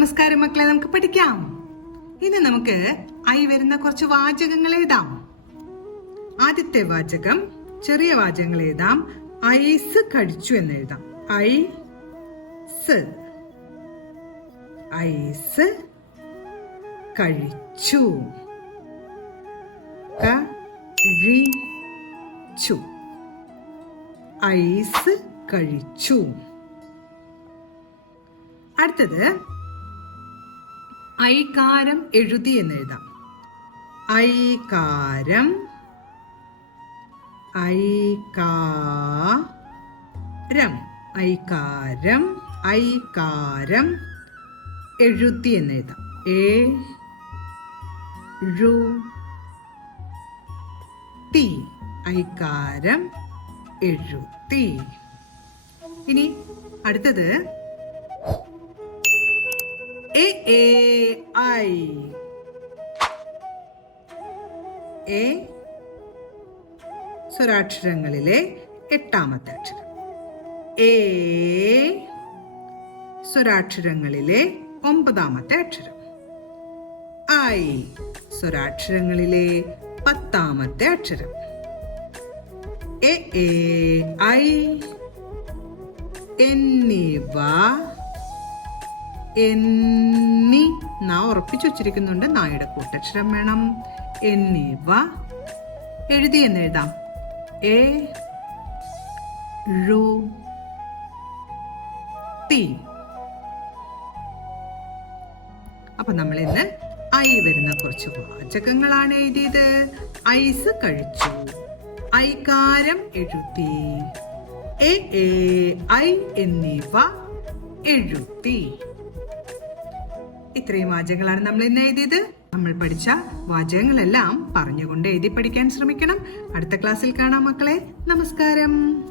നമസ്കാരം മക്കളെ, നമുക്ക് പഠിക്കാം. ഇന്ന് നമുക്ക് ഐ വരുന്ന കുറച്ച് വാചകങ്ങൾ എഴുതാം. ആദ്യത്തെ വാചകം ചെറിയ വാചകങ്ങൾ എഴുതാം. ഐസ് കഴിച്ചു എന്ന് എഴുതാം. ഐസ് ഐസ് കഴിച്ചു. കഴിച്ചു ഐസ് കഴിച്ചു. അടുത്തത് ഐകാരം എഴുതി എന്ന് എഴുതാം. ഐകാരം ഐകാരം ഐകാരം ഐകാരം എഴുതി എന്ന് എഴുതാം. എഴുതി ഐകാരം എഴുതി. ഇനി അടുത്തത് ഐ എ സ്വരാക്ഷരങ്ങളിലെ എട്ടാമത്തെ അക്ഷരം. എ സ്വരാക്ഷരങ്ങളിലെ ഒമ്പതാമത്തെ അക്ഷരം. ഐ സ്വരാക്ഷരങ്ങളിലെ പത്താമത്തെ അക്ഷരം. എ ഐ എന്നിവ എന്നി നാ ഉറപ്പിച്ചു വച്ചിരിക്കുന്നുണ്ട്. നായുടെ കൂട്ടക്ഷരം വേണം. എന്നിവ എഴുതി എന്ന് എഴുതാം. എഴുതി. അപ്പൊ നമ്മൾ ഇന്ന് ഐ വരുന്ന കുറച്ച് വാചകങ്ങളാണ് എഴുതിയത്. ഐസ് കഴിച്ചു, ഐകാരം എഴുതി, ഐ എന്നിവ എഴുതി. ഇത്രയും വാചകങ്ങളാണ് നമ്മൾ ഇന്ന് എഴുതിയത്. നമ്മൾ പഠിച്ച വാചകങ്ങളെല്ലാം പറഞ്ഞുകൊണ്ട് എഴുതി പഠിക്കാൻ ശ്രമിക്കണം. അടുത്ത ക്ലാസ്സിൽ കാണാം മക്കളെ. നമസ്കാരം.